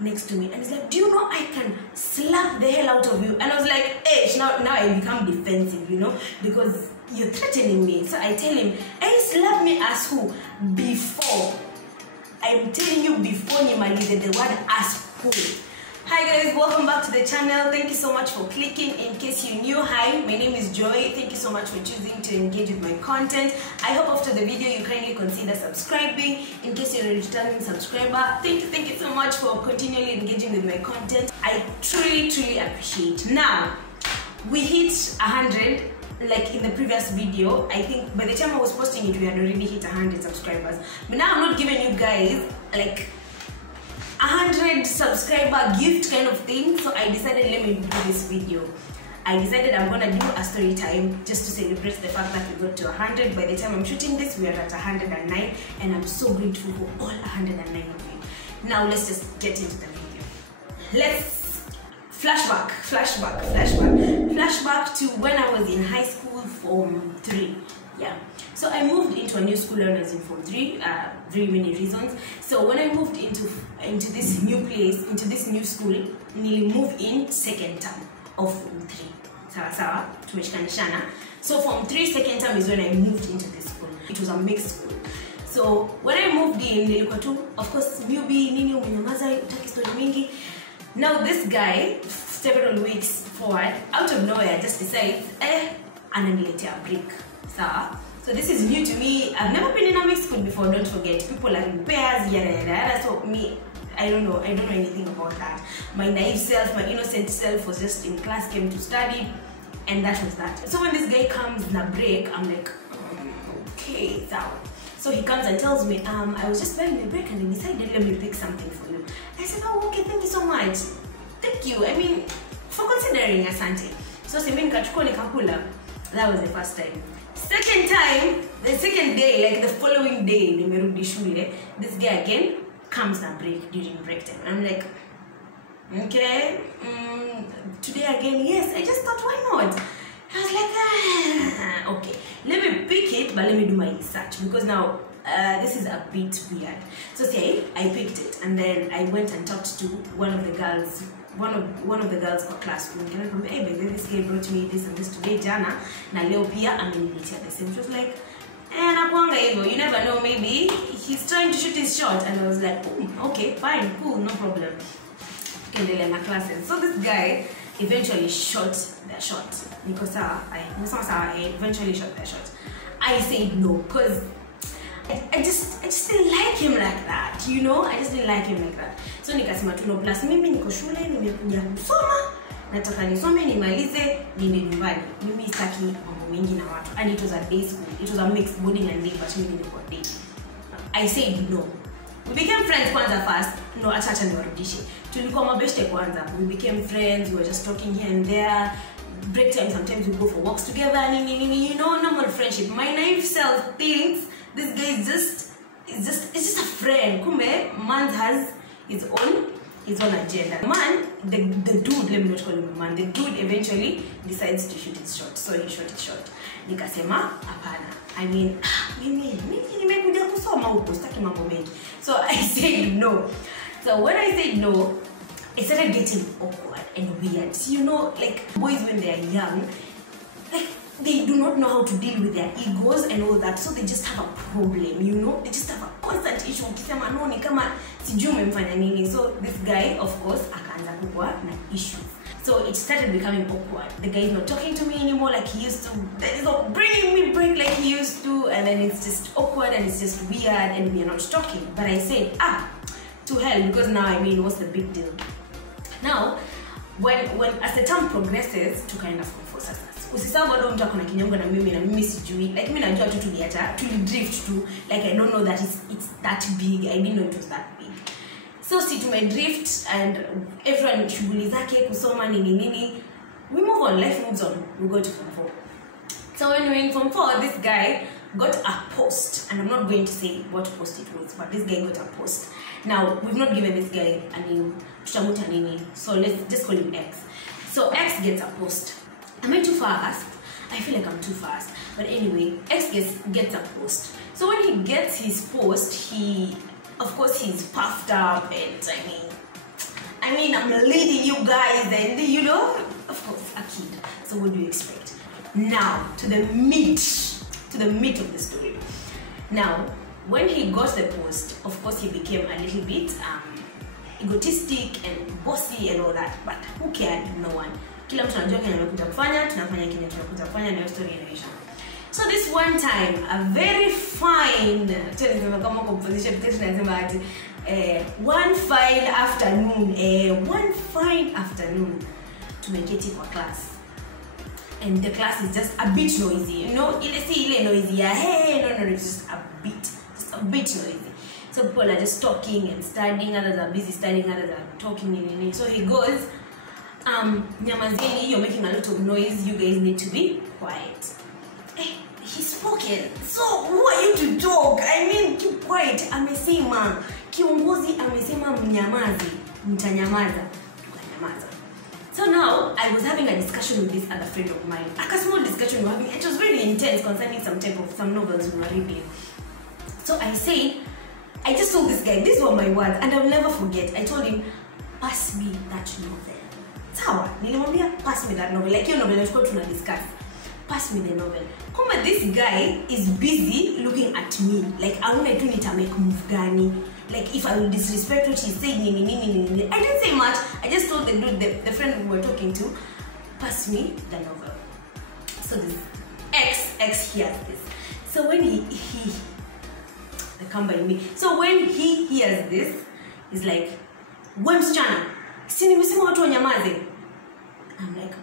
next to me and he's like, do you know I can slap the hell out of you? And I was like, hey, now I become defensive, you know, because you're threatening me. So I tell him, hey, slap me as who? Before. I'm telling you, before nimalize the word as who. Hi guys, welcome back to the channel. Thank you so much for clicking. In case you're new, hi, my name is Joy. Thank you so much for choosing to engage with my content. I hope after the video you kindly consider subscribing. In case you're a returning subscriber, thank you so much for continually engaging with my content. I truly appreciate. Now, we hit 100. Like in the previous video, I think by the time I was posting it, we had already hit 100 subscribers. But now I'm not giving you guys like 100 subscriber gift kind of thing. So I decided, let me do this video. I decided I'm gonna do a story time just to celebrate the fact that we got to 100. By the time I'm shooting this, we are at 109, and I'm so grateful for all 109 of you. Now let's just get into the video. Let's flashback to when I was in high school, Form 3. Yeah, so I moved into a new school when I was in Form 3. Very many reasons. So when I moved into this new place, into this new school, nearly moved in second term of Form 3. Sawa tumeshikanishana. So Form 3 second term is when I moved into this school. It was a mixed school. So when I moved in, nilikuwa tu, of course, newbie nini umenyamaza utaki story mingi. Now this guy, several weeks forward, out of nowhere, just decides, ananiletea a break. So this is new to me. I've never been in a mixed school before, don't forget. People are in pairs, yada. So me, I don't know anything about that. My naive self, my innocent self was just in class, came to study, and that was that. So when this guy comes in a break, I'm like, okay, so he comes and tells me, I was just buying a break and I decided, let me pick something for you. I said, oh, okay, thank you so much. Thank you. I mean, for considering asante. So simin kachukua nikakula. That was the first time. Second time, the second day, like the following day, nimerudi shule, this guy again comes and break during break time. I'm like, okay, today again, yes. I just thought, why not? I was like, okay, let me pick it, but let me do my research because now this is a bit weird. So say I picked it, and then I went and talked to one of the girls, one of the girls for class. Hey, baby, this guy brought me this and this today, Jana. Na leo pia ameniletea the same. She was like, nakuanga hivyo, you never know, maybe he's trying to shoot his shot. And I was like, okay, fine, cool, no problem. Kendelea na classes. So this guy eventually shot their shot. Because I eventually shot their shot. I said no, because I just didn't like him like that, you know. I just didn't like him like that. So nikasema tu no, plus mimi niko shule, nimekuja kusoma, nataka nisome nimalize niende nyumbani. Mimi sitaki mambo mengi na watu. And it was a day school. It was a mixed boarding and day, but mimi nilikuwa day. I said no. We became friends kwanza first. No, acha niwarudishe. Tulikuwa mabeshte kwanza. We became friends. We were just talking here and there. Break time, sometimes we go for walks together, you know, normal friendship. My naive self thinks this guy is just a friend. Kumbe, man has his own agenda. Man, the dude, let me not call him a man, the dude eventually decides to shoot his shot. So he shot his shot. Nikasema, apana. I mean, mimi nimekuja kusoma huko, sitaki mambo mengi. So I said no. So when I said no, it started getting awkward and weird. You know, like boys when they are young, like they do not know how to deal with their egos and all that. So they just have a problem, you know. They just have a constant issue. Ukisema no ni kama sijui umemfanya nini. So this guy, of course, akaanza kuwa na issues. So it started becoming awkward. The guy is not talking to me anymore like he used to. He's not bringing me break like he used to. And then it's just awkward and it's just weird and we are not talking. But I said, to hell, because now, I mean, what's the big deal? Now, when as the time progresses, to kind of conforce us. Usisahau bado mtu akona kinyongo na mimi sijui. Like mimi najua tu tulidrift tu. Like I don't know that it's that big. I didn't know it was that big. So si tumedrift and everyone shughuli zake kusoma nini. We move on, life moves on. We go to Form 4. So when we were in Form 4, this guy got a post, and I'm not going to say what post it was, but this guy got a post. Now, we've not given this guy a name, tutamuta nini, so let's just call him X. So X gets a post. Am I too fast? I feel like I'm too fast. But anyway, X gets a post. So when he gets his post, of course he's puffed up, and I mean, I mean, I'm leading you guys, and you know, of course, a kid. So what do you expect? Now to the meat of the story. Now, when he got the post, of course, he became a little bit egotistic and bossy and all that. But who cared? No one. Kila mtu anajua kenye amekuja kufanya, tunafanya kenye tunakuja kufanya, na story inaisha. So this one time, a very fine, one fine afternoon, tumeketi kwa class, and the class is just a bit noisy. You know, ile noisy. Hey, no, it's just a bit noisy. So people are just talking and studying. Others are busy studying. Others are talking. So he goes, Nyamazeni, you're making a lot of noise. You guys need to be quiet. He's spoken. So who are you to talk? I mean, keep quiet. Amesema kiongozi amesema mnyamaze, mtanyamaza, tukanyamaza. So now I was having a discussion with this other friend of mine. A small discussion we were having. It was really intense concerning some novels we were reading. So I said, I just told this guy, these were my words, and I'll never forget. I told him, pass me that novel. Sawa, nilimwambia pass me that novel. Like your novel, let's go to discuss. Pass me the novel. Come, this guy is busy looking at me. Like, I want to need to make move gani. Like, if I will disrespect what he's saying, I didn't say much. I just told the dude, the friend we were talking to, pass me the novel. So this X hears this. So when he come by me. So when he hears this, he's like, "We msichana, si nimesema watu wanyamaze." I'm like,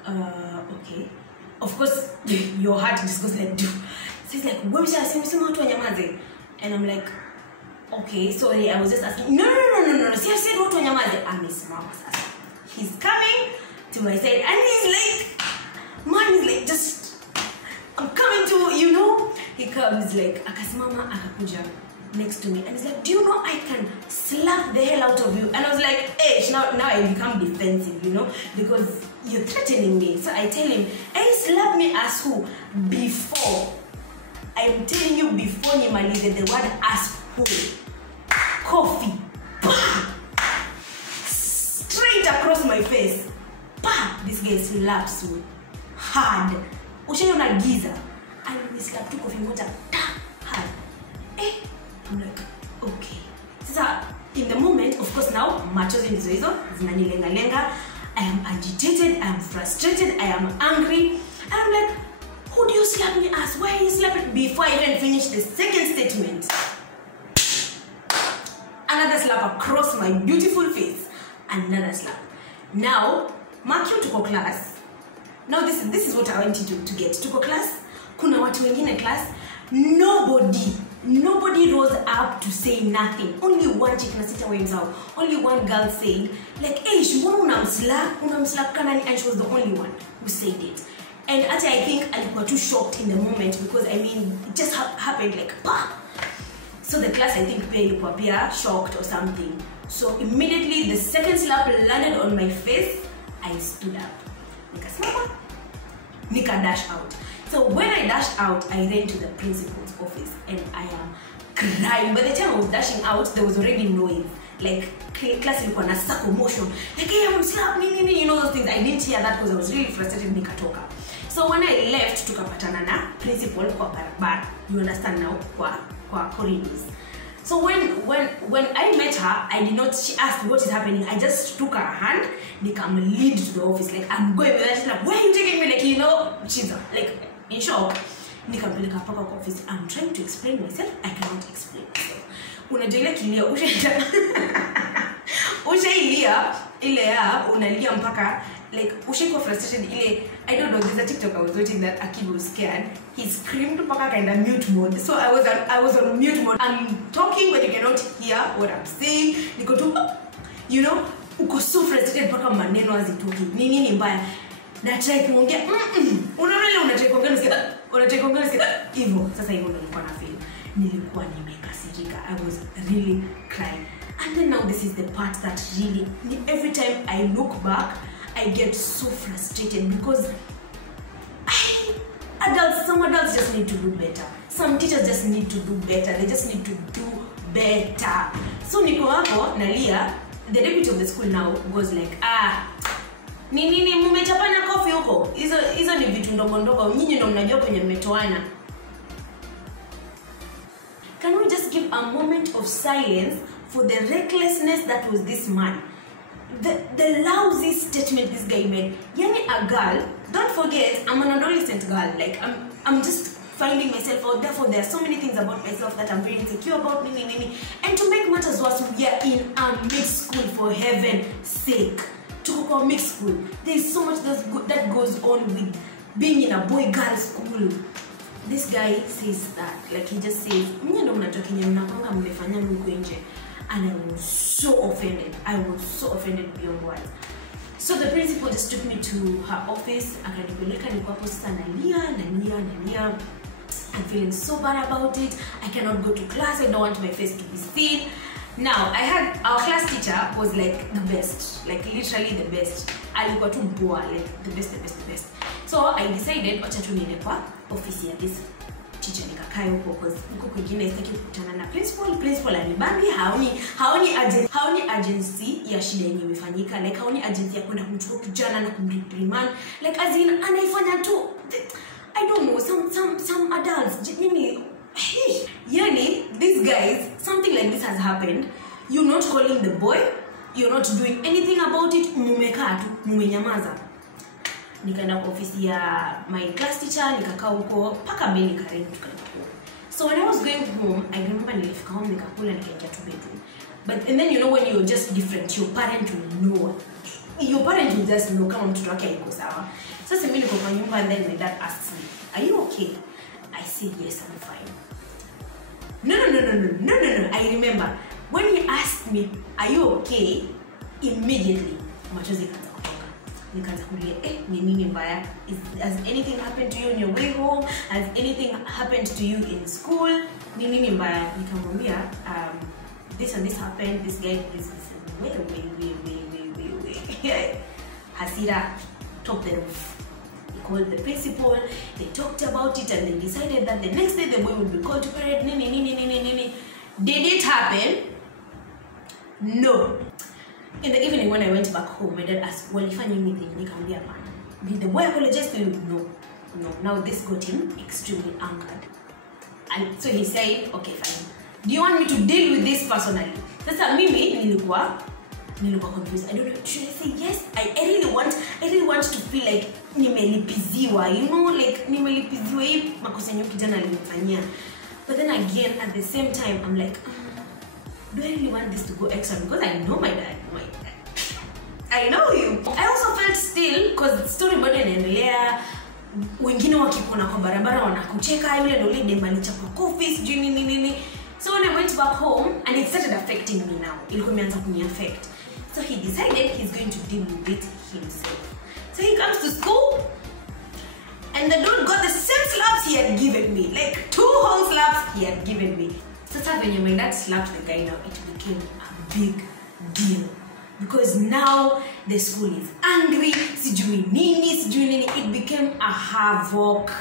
okay. Of course, your heart just goes like, "Duh." So he's like, "We msichana, si nimesema watu wanyamaze." And I'm like, okay, sorry, I was just asking. No. See, I said watu wanyamaze. Amesimama sasa. He's coming to my side, and he's like, man, he's like, just, I'm coming to, you know. He comes like, akasimama, akakuja next to me, and he's like, do you know I can slap the hell out of you? And I was like, hey, now I become defensive, you know, because you're threatening me. So I tell him, hey, slap me as who? Before, I'm telling you, before nimalize the word as who, coffee, bah! Straight across my face, bah! This guy slaps me hard. Ushaiona giza, and we slap tu coffee moja hard. I'm like, okay. So in the moment, of course, now machozi ndizo zinanilenga. I am agitated, I am frustrated, I am angry, and I'm like, who do you slap me as? Why are you slapping? Before I even finish the second statement, another slap across my beautiful face, another slap. Now, mark you to class. Now this is what I want you to get. Tuko class, kuna watu wengine class, nobody rose up to say nothing. Only one chick nasita wenzao. Only one girl saying, like, hey, shimona unamslap kanani, and she was the only one who said it. And actually, I think I was too shocked in the moment, because I mean, it just happened like, bah! So the class, I think, pia shocked or something. So immediately the second slap landed on my face. I stood up. Nikasimama, nika dash out. So when I dashed out, I ran to the principal's office, and I am crying. By the time I was dashing out, there was already noise. Like, class ilikuwa na circle motion. Like, hey, I'm slapping, you know those things. I didn't hear that because I was really frustrated, nikatoka. So when I left, tukapatana na principal kwa barabara. You understand now, kwa corridors. So when I met her, I did not, she asked what is happening. I just took her hand, nikam lead to the office. Like, I'm going with her. She's like, where are you taking me? Like, you know, she's like, in shock. Nikampeleka paka kwa office. I'm trying to explain myself. I cannot explain myself. Unajua ile kilia ushailia ile ya unalia mpaka like ushiko frustrated ile. I don't know, there's a TikTok I was watching that a kid was scared. He screamed mpaka kind of mute mode. So I was on mute mode. I'm talking but you cannot hear what I'm saying. Niko tu, you know, uko so frustrated mpaka maneno hazitoki. Nini mbaya? Na try kuongea unaona ile unataka kuongea hivyo. Sasa hivyo ndo nilikuwa na feel, nilikuwa nimekasirika. I was really crying. And then now this is the part that really, every time I look back, I get so frustrated, because some adults just need to do better. Some teachers just need to do better. They just need to do better. So niko hapo nalia, the deputy of the school now was like, nini mmechapana kofi huko, hizo ni vitu ndogo ndogo, nyinyi ndio mnajua kwenye mmetoana. Can we just give a moment of silence for the recklessness that was this man? The lousy statement this guy made. Yani a girl, don't forget, I'm an adolescent girl. Like I'm just finding myself out. Therefore, there are so many things about myself that I'm very insecure about. And to make matters worse, we are in a mixed school, for heaven's sake. To go mixed school, there is so much that goes on with being in a boy-girl school. This guy says that, like he just says, and I was so offended. I was so offended beyond words. So the principal just took me to her office. I'm feeling so bad about it. I cannot go to class. I don't want my face to be seen. Now, our class teacher was like the best, like literally the best. Alikuwa tu mpoa, like the best. So I decided wacha tu niende kwa ofisi ya this teacher nikakae huko, because huko kwingine sitaki kukutana na principal anibambi, haoni agency ya shida yenye imefanyika, like haoni agency ya kwenda kumchukua kijana na kumreprimand, like as in anaifanya tu, I don't know, some adults, yani, these guys, something like this has happened, you're not calling the boy, you're not doing anything about it, mumekaa tu, mumenyamaza. Nikaenda kwa ofisi ya my class teacher, nikakaa huko paka mbele karibu tukaenda. So when I was going home, I remember nilifika home nikakula nikaingia to bedroom. And then when you're just different, your parent will know. Your parent will just know kama mtoto wake hayuko sawa. Sasa mimi niko kwa nyumba, and then my dad asked me, "Are you okay?" I said, "Yes, I'm fine." No. I remember when he asked me, "Are you okay?" Immediately, machozi ikaanza kutoka. Nikaanza kulia, ni nini mbaya? Has anything happened to you on your way home? Has anything happened to you in school? Ni nini mbaya? Nikamwambia, this and this happened. This guy, this. Wait. Hasira top the roof. He called the principal. They talked about it, and they decided that the next day the boy would be called to parade. Did it happen? No. In the evening when I went back home, my dad asked, "Well, if I knew anything, nikamwambia hapana. Did the boy apologize to you?" No. Now this got him extremely angered. And so he said, "Okay, fine. Do you want me to deal with this personally?" Sasa mimi nilikuwa confused. I don't know, should I say yes? I really want to feel like nimelipiziwa, like nimelipiziwa hii makosa yenye kijana alinifanyia. But then again, at the same time, I'm like, do I really want this to go extra? Because I know my dad. I know you. I also felt still, because story bado inaendelea, wengine wakikuona kwa barabara wanakucheka, yule ndio ile demalicha kwa coffee, nini. So when I went back home, and it started affecting me now. Ilikuwa imeanza kuni-affect. So he decided he's going to deal with it himself. So he comes to school, and the dude got the same slaps he had given me. Like 2 whole slaps he had given me. So when my dad slapped the guy now, it became a big deal. Because now the school is angry, sijui nini. It became a havoc.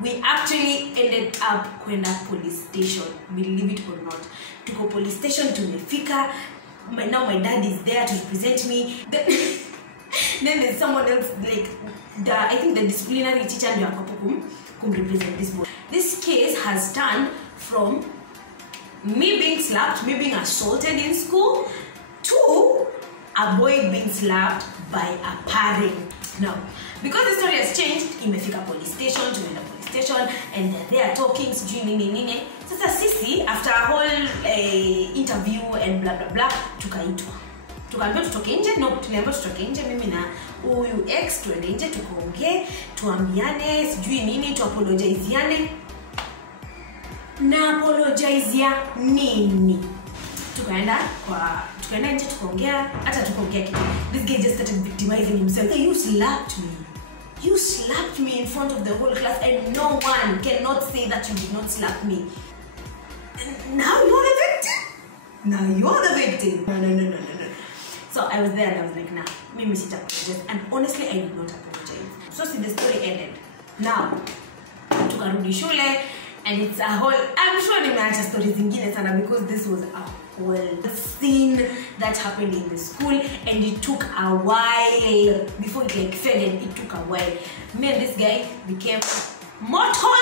We actually ended up kwenda police station, believe it or not. Tuko police station, tumefika. Now my dad is there to represent me. Then there's someone else, like I think the disciplinary teacher ndio akapo represent this boy. This case has turned from me being slapped, me being assaulted in school, to a boy being slapped by a parent. Now, because the story has changed, imefika police station, and they are talking, nini. Sasa sisi, after a whole interview and blah blah blah, tukaitwa. Tukaambiwa tutoke nje, tuliambiwa tutoke nje, mimi na huyu ex tuende nje tukaongee, tuambiane, sijui nini, tuapologizeane. Na apologize ya nini? Tukaenda nje tukaongea, hata tukaongea kitu. This guy just started victimizing himself. "You slapped me. You slapped me in front of the whole class, and no one cannot say that you did not slap me. Now you're the victim. No. So I was there and I was like, nah, mimi sita apologize. And honestly, I did not apologize. So see, the story ended. Now, tukarudi shule, and it's a whole, I'm sure nimeacha stories zingine sana, because this was whole scene that happened in the school, and it took a while before it like faded. It took a while. Me and this guy became mortal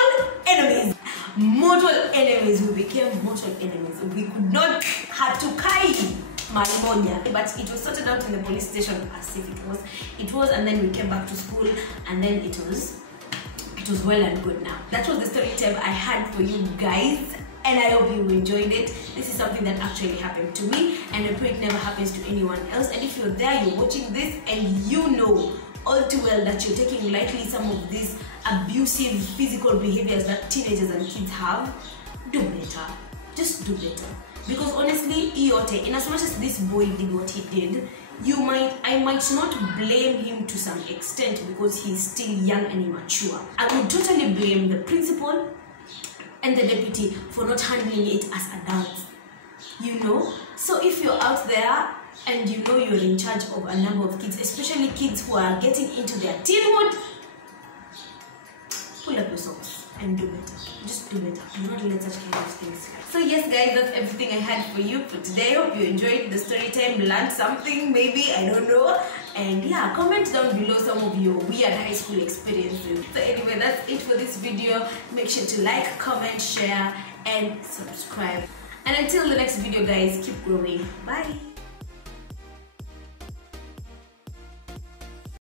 enemies. Mortal enemies. We became mortal enemies. We could not hatukai malimonya, but it was sorted out in the police station as if it was, and then we came back to school, and then it was well and good now. That was the story time I had for you guys, and I hope you enjoyed it. This is something that actually happened to me, and I pray it never happens to anyone else. And if you're there, you're watching this, and you know all too well that you're taking lightly some of these abusive physical behaviors that teenagers and kids have, do better. Just do better. Because honestly, in as much as this boy did what he did, I might not blame him to some extent because he's still young and immature. I would totally blame the principal and the deputy for not handling it as adults. You know? So if you're out there and you know you're in charge of a number of kids, especially kids who are getting into their teenhood, pull up your socks and do better. Just do better. Do not let such kind of things happen. So yes guys, that's everything I had for you for today. Hope you enjoyed the story time, learned something maybe, I don't know. And yeah, comment down below some of your weird high school experiences. So anyway, that's it for this video. Make sure to like, comment, share, and subscribe. And until the next video guys, keep growing. Bye.